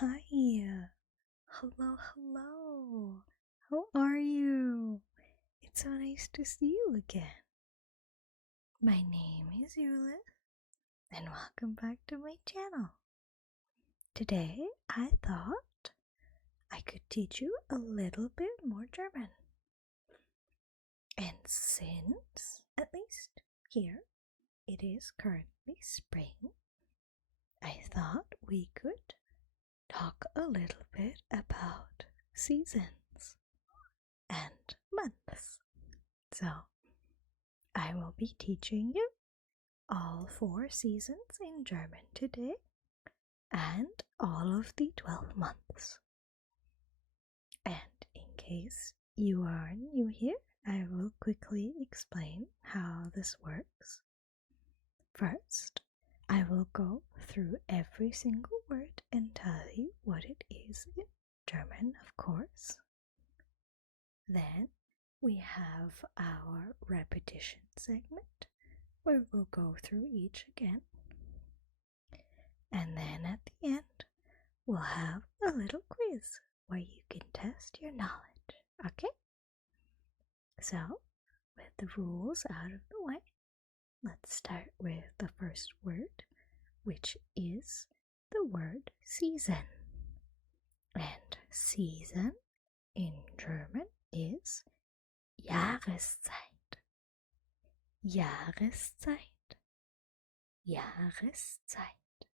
Hi. Hello, hello. How are you? It's so nice to see you again. My name is Eulith, and welcome back to my channel. Today, I thought I could teach you a little bit more German. And since, at least here, it is currently spring, I thought we could talk a little bit about seasons and months. So, I will be teaching you all 4 seasons in German today and all of the 12 months. And in case you are new here, I will quickly explain how this works. First, I will go through every single word and tell you what it is in German, of course. Then we have our repetition segment where we'll go through each again. And then at the end, we'll have a little quiz where you can test your knowledge, okay? So, with the rules out of the way, let's start with the first word, which is the word season. And season in German is Jahreszeit. Jahreszeit. Jahreszeit.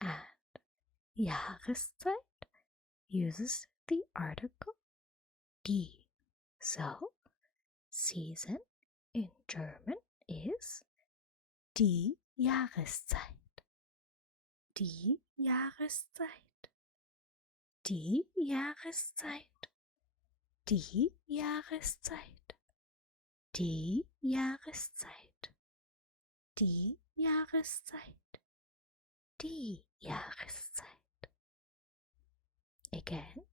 And Jahreszeit uses the article die. So, season in German is die Jahreszeit. Die Jahreszeit. Die Jahreszeit. Die Jahreszeit. Die Jahreszeit. Die Jahreszeit. Die Jahreszeit. Again,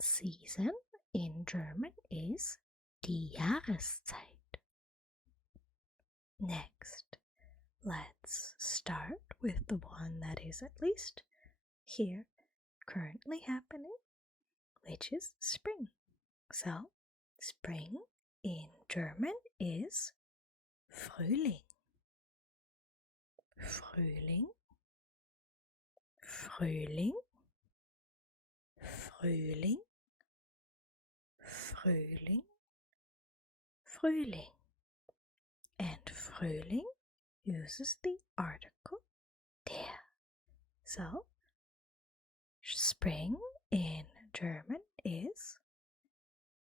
season in German is die Jahreszeit. Next, let's start with the one that is at least here currently happening, which is spring. So, spring in German is Frühling. Frühling. Frühling. Frühling. Frühling. Frühling. And Frühling uses the article der. So, spring in German is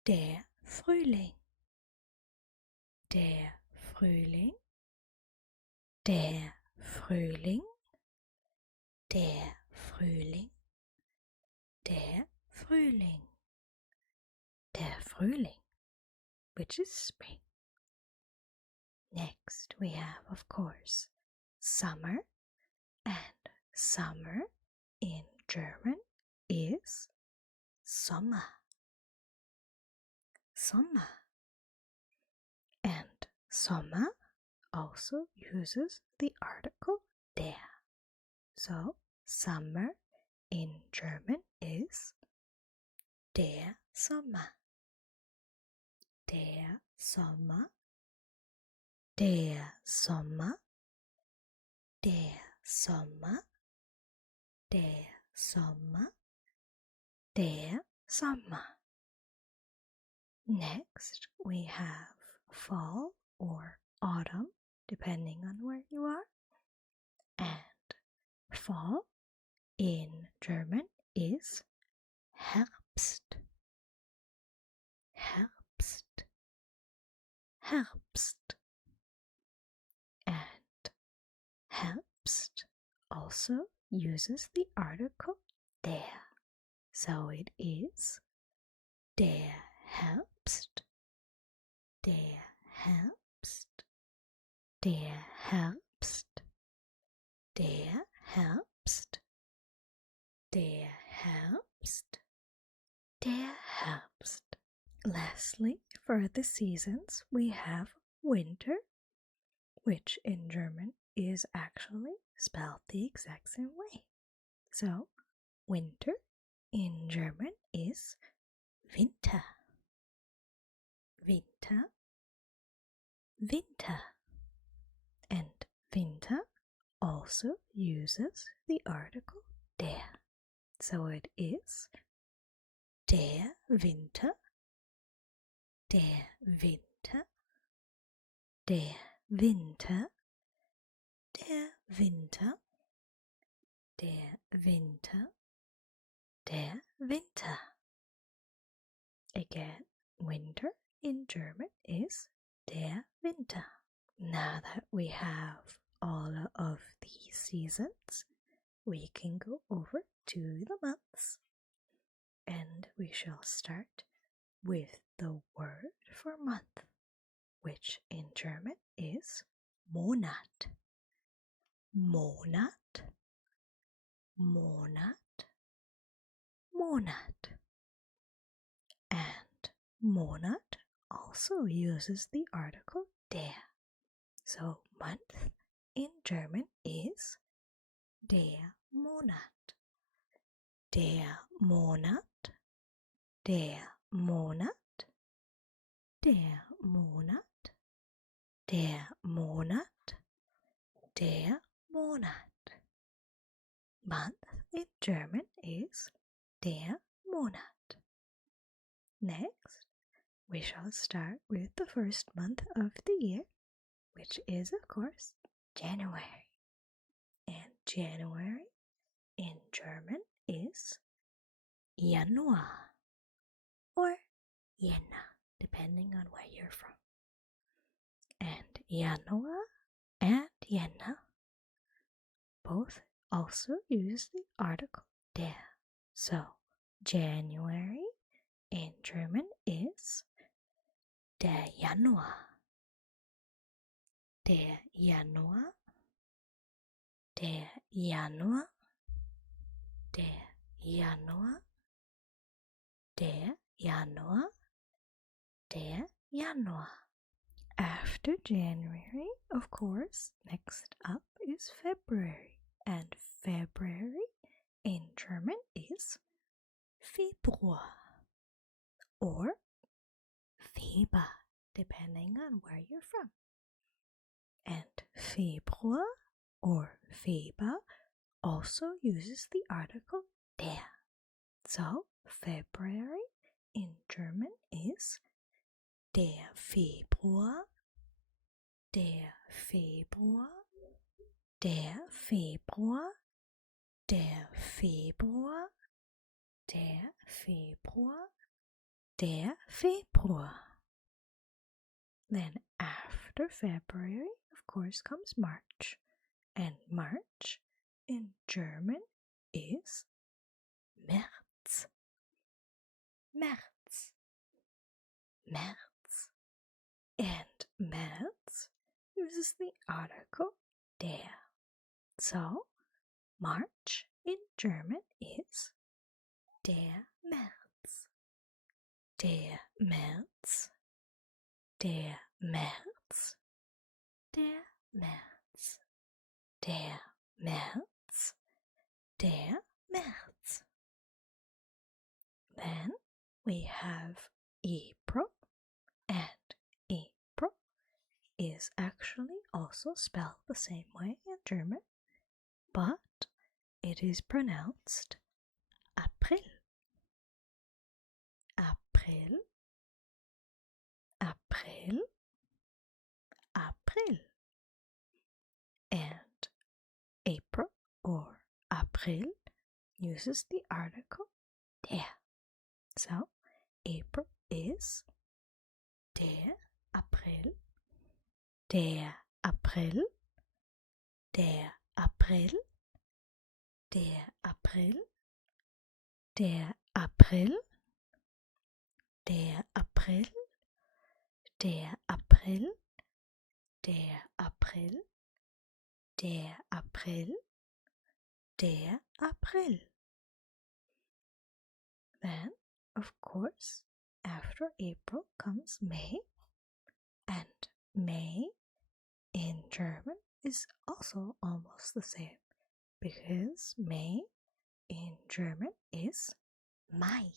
der Frühling. Der Frühling. Der Frühling. Der Frühling. Der Frühling. Der Frühling, which is spring. Next we have, of course, summer, and summer in German is Sommer. Sommer. And Sommer also uses the article der. So, summer in German is der Sommer. Der Sommer. Der Sommer. Der Sommer. Der Sommer. Der Sommer. Next, we have fall or autumn, depending on where you are. And fall in German is Herbst. Herbst. Herbst. And Herbst also uses the article der. So it is der Herbst. Der Herbst. Der Herbst. Der Herbst. Der Herbst. Der Herbst. Lastly, for the seasons, we have winter, which in German is actually spelled the exact same way. So, winter in German is Winter. Winter, winter. And winter also uses the article der. So it is der Winter, der Winter, der Winter, der Winter, der Winter, der Winter. Again, winter in German is der Winter. Now that we have all of these seasons, we can go over to the months. And we shall start with the word for month, which in German is Monat. Monat, Monat, Monat. And Monat also uses the article der. So month in German is der Monat. Der Monat, der Monat, der Monat, der Monat, der Monat. Month in German is der Monat. Next, we shall start with the first month of the year, which is, of course, January. And January in German is Januar or Jänner, depending on where you're from. And Januar and Jänner both also use the article der. So January in German is der Januar. Der Januar, der Januar, der Januar, der Januar, der Januar. After January, of course, next up is February. And February in German is Februar or Februar, depending on where you're from. And Februar or Februar also uses the article der. So February in German is der Februar, der Februar, der Februar, der Februar, der Februar, der Februar. Then after February, of course, comes March. And March in German is März. März. März. And März uses the article der. So, March in German is der März. Der März. Der März. Der März. Der März. Der März. Then we have April, and April is actually also spelled the same way in German, but it is pronounced April. April. April. April. And April or April uses the article der. So April is der April, der April, der April, der April, der April, der April, der April, der April, der April, der April. Then, of course, after April comes May, and May in German is also almost the same, because May in German is Mai.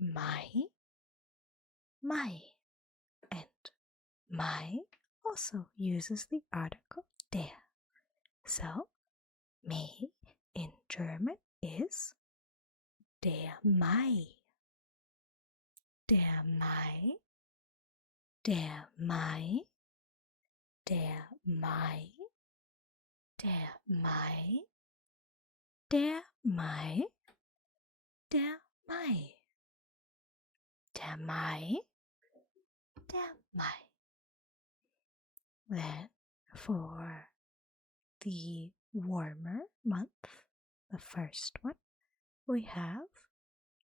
Mai, Mai. And Mai also uses the article der. So, May in German is der Mai. Der Mai, der Mai, der Mai, der Mai, der Mai, der Mai, der Mai, der Mai. Then for the warmer month, the first one, we have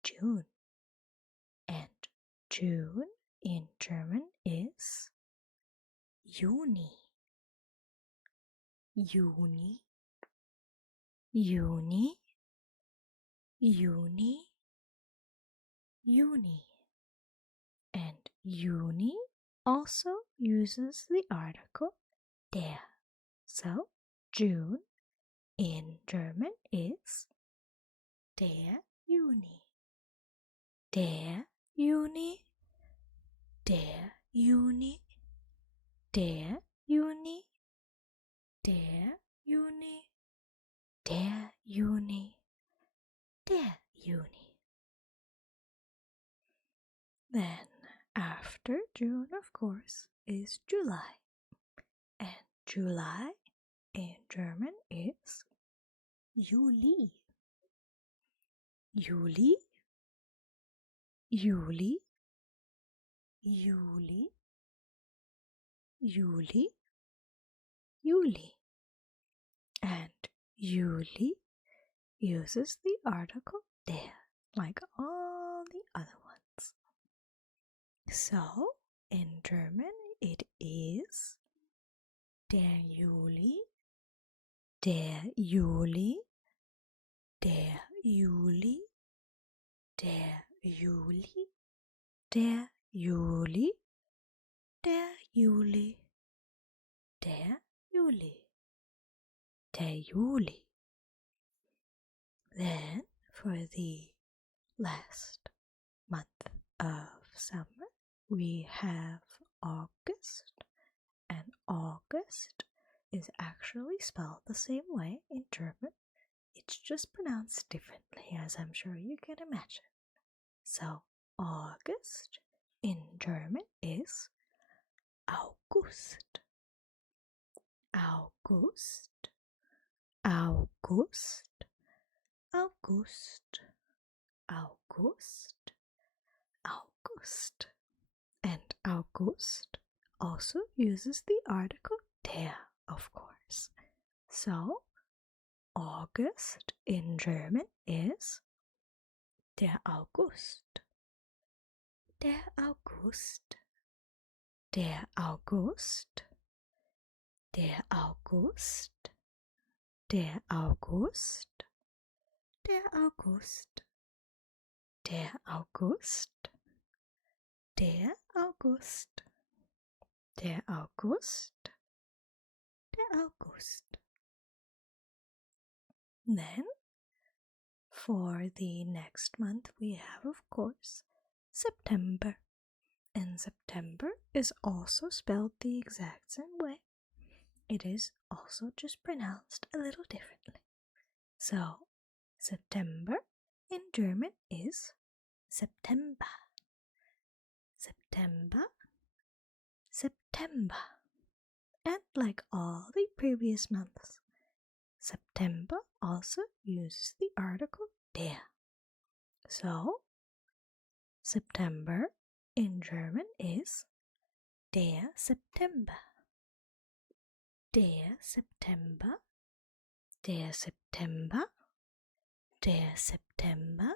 June. And June in German is Juni. Juni, Juni, Juni, Juni. And Juni also uses the article der. So June in German is der Juni. Der Juni, der Juni, der Juni, der Juni, der Juni, der Juni. Then after June, of course, is July. And July in German is Juli. Juli, Juli, Juli, Juli, Juli. And Juli uses the article der, like all the other ones. So, in German, it is der Juli, der Juli, der Juli, der Juli, der Juli, der Juli, der Juli, der Juli. Then, for the last month of summer, we have August, and August is actually spelled the same way in German. It's just pronounced differently, as I'm sure you can imagine. So, August in German is August. August, August, August, August, August. And August also uses the article der, of course. So, August in German is der August. Der August. Der August. Der August. Der August. Der August. Der August. Der August. Der August. Der August. Then, for the next month, we have, of course, September. And September is also spelled the exact same way. It is also just pronounced a little differently. So, September in German is September. September, September. And like all the previous months, September also uses the article der. So, September in German is der September. Der September, der September, der September,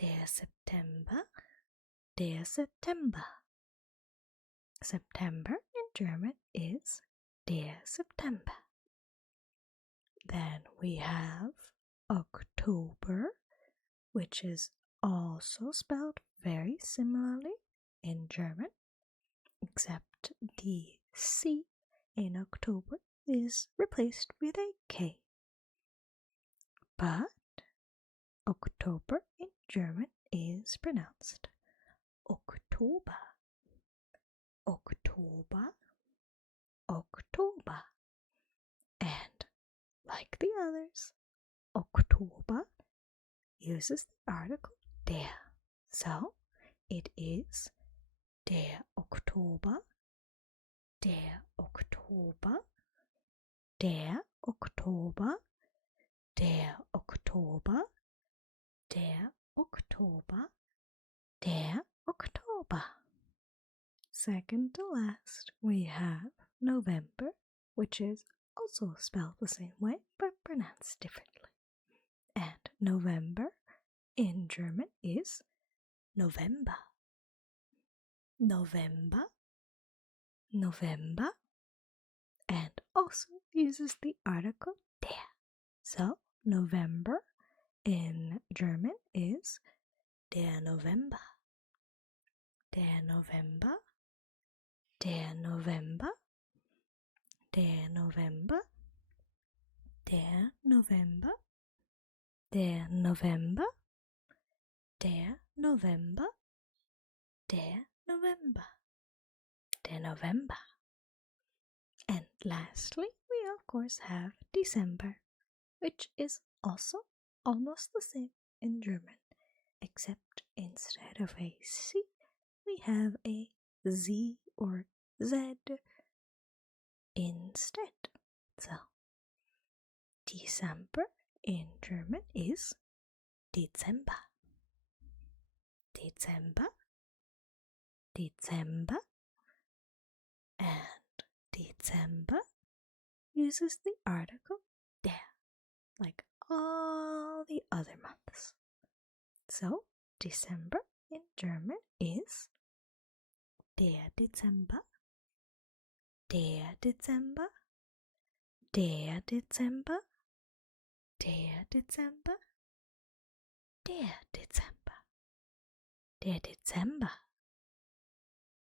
der September, der September. September in German is der September. Then we have October, which is also spelled very similarly in German, except the C in October is replaced with a K. but October in German is pronounced Oktober. Oktober, Oktober. And like the others, Oktober uses the article der. So it is der Oktober, der Oktober, der Oktober, der Oktober, der Oktober, der Oktober. Second to last, we have November, which is also spelled the same way but pronounced differently. And November in German is November. November, November, and also uses the article der. So November in German is der November. Der November, der November, der November, der November, der November, der November, der November, der November. And lastly, we of course have December, which is also almost the same in German, except instead of a C, we have a Z or Z instead. So, December in German is Dezember. Dezember, Dezember, and Dezember uses the article der, like all the other months. So, December in German is der Dezember, der Dezember, der Dezember, der Dezember, der Dezember, der Dezember.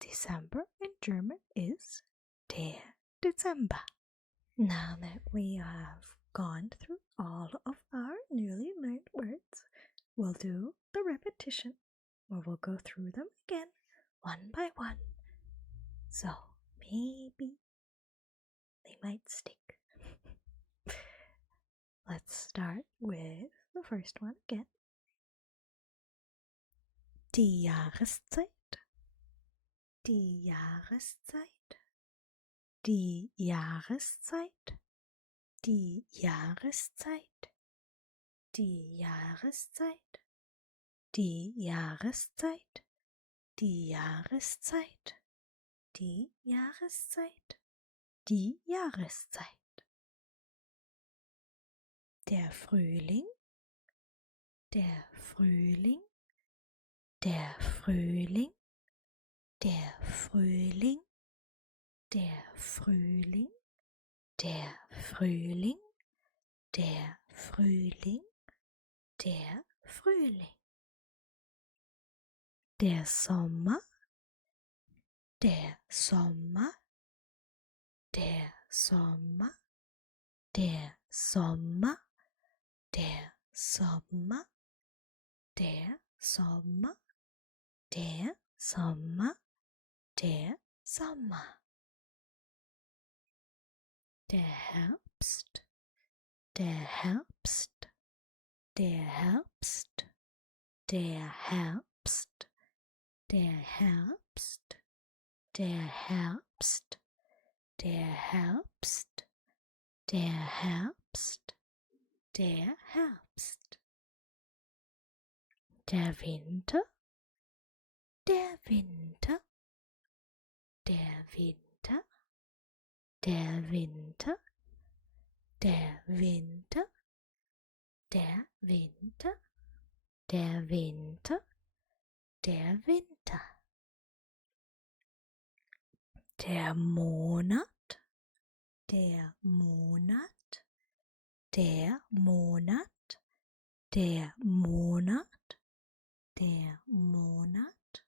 December in German is der Dezember. Now that we have gone through all of our newly learned words, we'll do the repetition, or we'll go through them again one by one. So maybe they might stick. Let's start with the first one again. Die Jahreszeit. Die Jahreszeit. Die Jahreszeit. Die Jahreszeit. Die Jahreszeit. Die Jahreszeit. Die Jahreszeit. Die Jahreszeit. Die Jahreszeit. Der Frühling. Der Frühling. Der Frühling. Der Frühling. Der Frühling. Der Frühling. Der Frühling. Der Frühling. Der Sommer. Der Sommer. Der Sommer. Der Sommer. Der Sommer. Der Sommer. Der Sommer. Der Sommer. Der Herbst. Der Herbst. Der Herbst. Der Herbst. Der Herbst. Der Herbst. Der Herbst. Der Herbst. Der Herbst. Der Winter. Der Winter. Der Winter. Der Winter. Der Winter. Der Winter. Der Winter. Der Winter. Der Monat. Der Monat. Der Monat. Der Monat. Der Monat.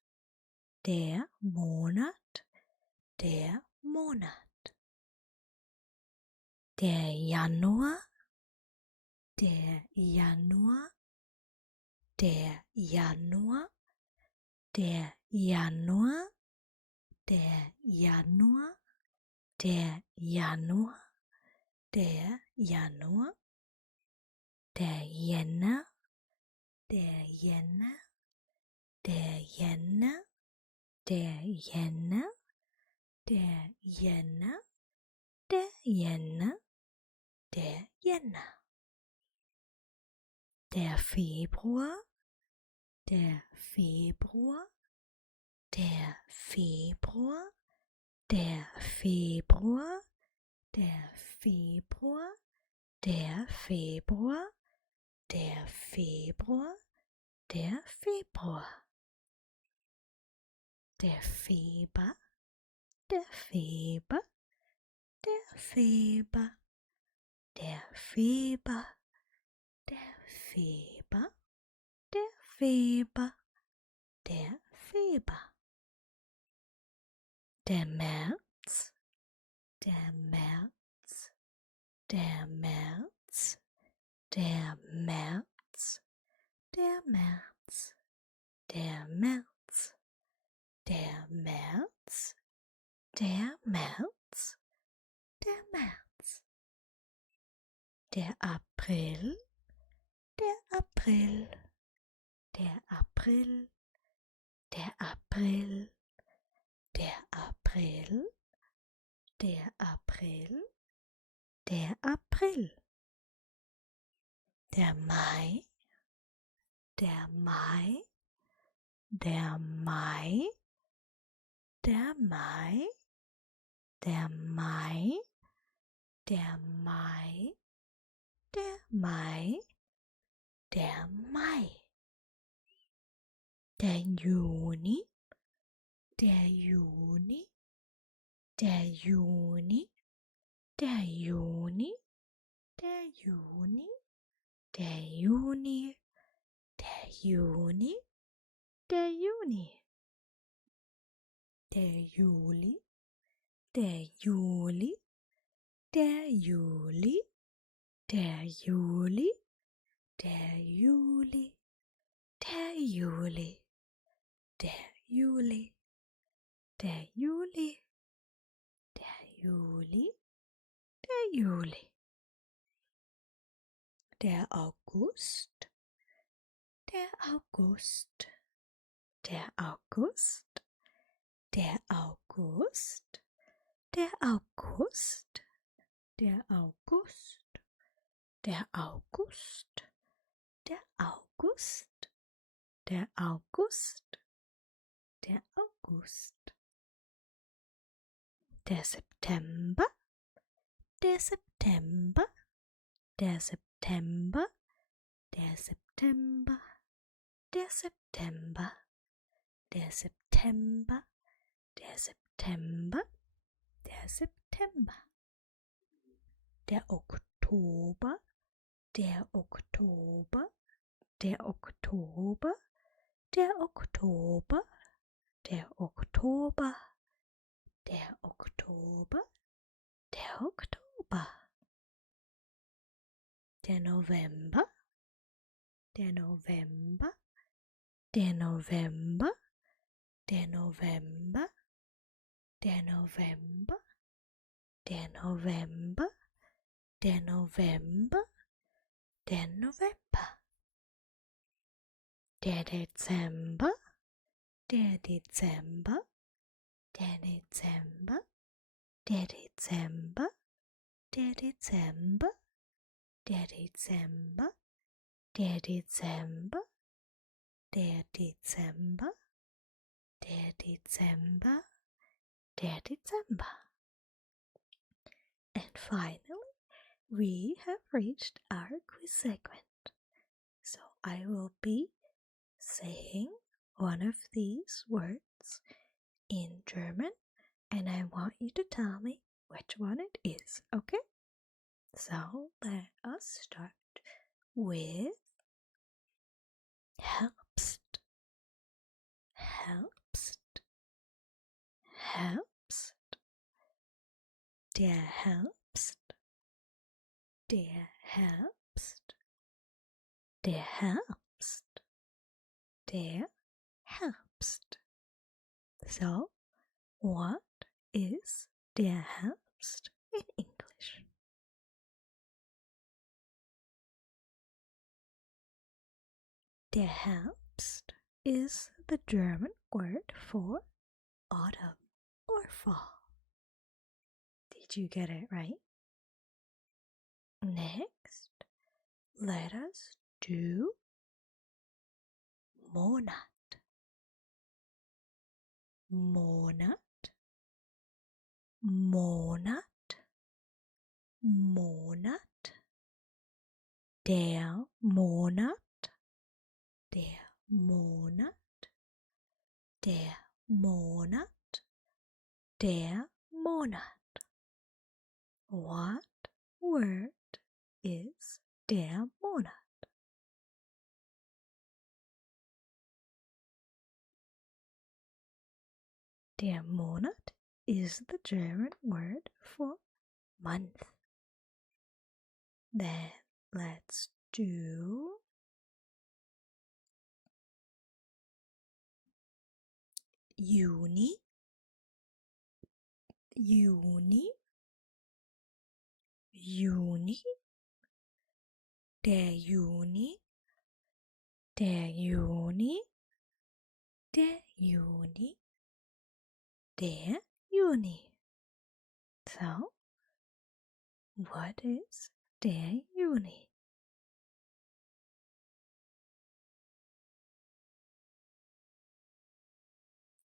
Der Monat. Der Monat. Der Januar. Der Januar, der Januar, der Januar, der Januar, der Januar, der Januar, der Jänner, der Jänner, der Jänner, der Jänner, der Jänner, der Jänner, der Jänner, der Februar, der Februar, der Februar, der Februar, der Februar, der Februar, der Februar, der Februar, der Februar, der Februar, der Februar, der Februar, der Februar, der Februar, der Februar, der März, der März, der März, der März, der März, der März, der März, der März, der März, der April, der April, der April, der April, der April, der April, der April, der Mai, der Mai, der Mai, der Mai, der Mai, der Mai, der Mai, der Mai, der Juni, der Juni, der Juni, der Juni, der Juni, der Juni, der Juni, der Juni, der Juli, der Juli, der Juli, der Juli, der Juli, der Juli, der Juli, der Juli, der Juli, der Juli, der August, der August, der August, der August, der August, der August, der August, der August, der August, der August, der September, der September, der September, der September, der September, der September, der September, der September, der Oktober, der Oktober, der Oktober, der Oktober, der Oktober, der Oktober, der Oktober, der November, der November, der November, der November, der November, der November, der November, der November, der Dezember, der Dezember, der Dezember, der Dezember, der Dezember, der Dezember, der Dezember, der Dezember, der Dezember, der Dezember. And finally, we have reached our quiz segment. So I will be saying one of these words in German, and I want you to tell me which one it is, okay? So let us start with Herbst, Herbst, Herbst, der Herbst, der Herbst, Der Herbst. Der Herbst. So, what is der Herbst in English? Der Herbst is the German word for autumn or fall. Did you get it right? Next, let us do Monat. Monat, Monat, Monat. Der Monat, der Monat, der Monat, der Monat. What word is der Monat? Der Monat is the German word for month. Then let's do Juni, Juni, Juni, der Juni, der Juni, der Juni, der Juni. So, what is der Juni?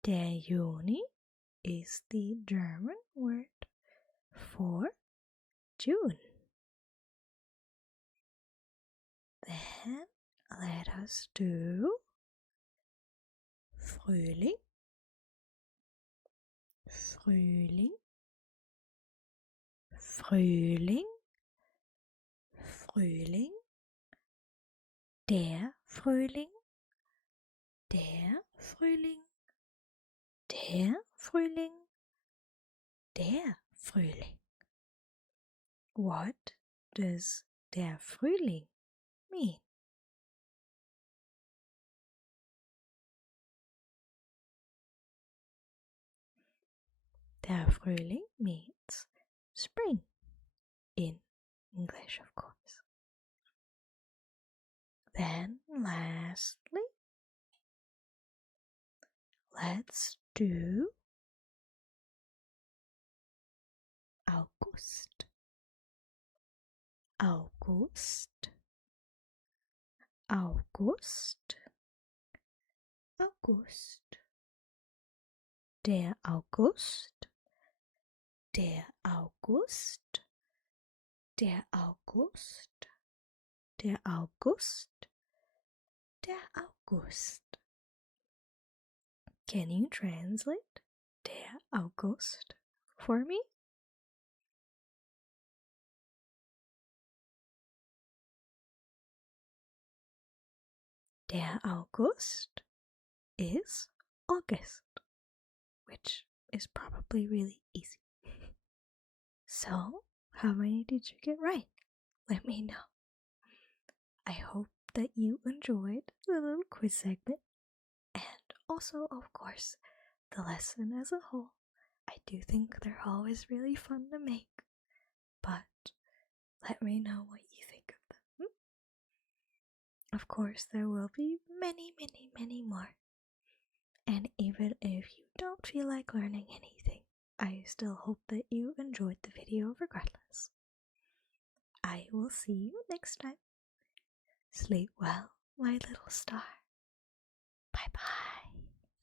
Der Juni is the German word for June. Then let us do Frühling, Frühling, Frühling, Frühling, der Frühling, der Frühling, der Frühling, der Frühling. What does der Frühling mean? Der Frühling means spring in English, of course. Then lastly, let's do August, August, August, August. Der August, der August, der August, der August, der August. Can you translate der August for me? Der August is August, which is probably really easy. So, how many did you get right? Let me know. I hope that you enjoyed the little quiz segment and also, of course, the lesson as a whole. I do think they're always really fun to make, but let me know what you think of them. Of course, there will be many, many, many more. And even if you don't feel like learning anything, I still hope that you enjoyed the video regardless. I will see you next time. Sleep well, my little star.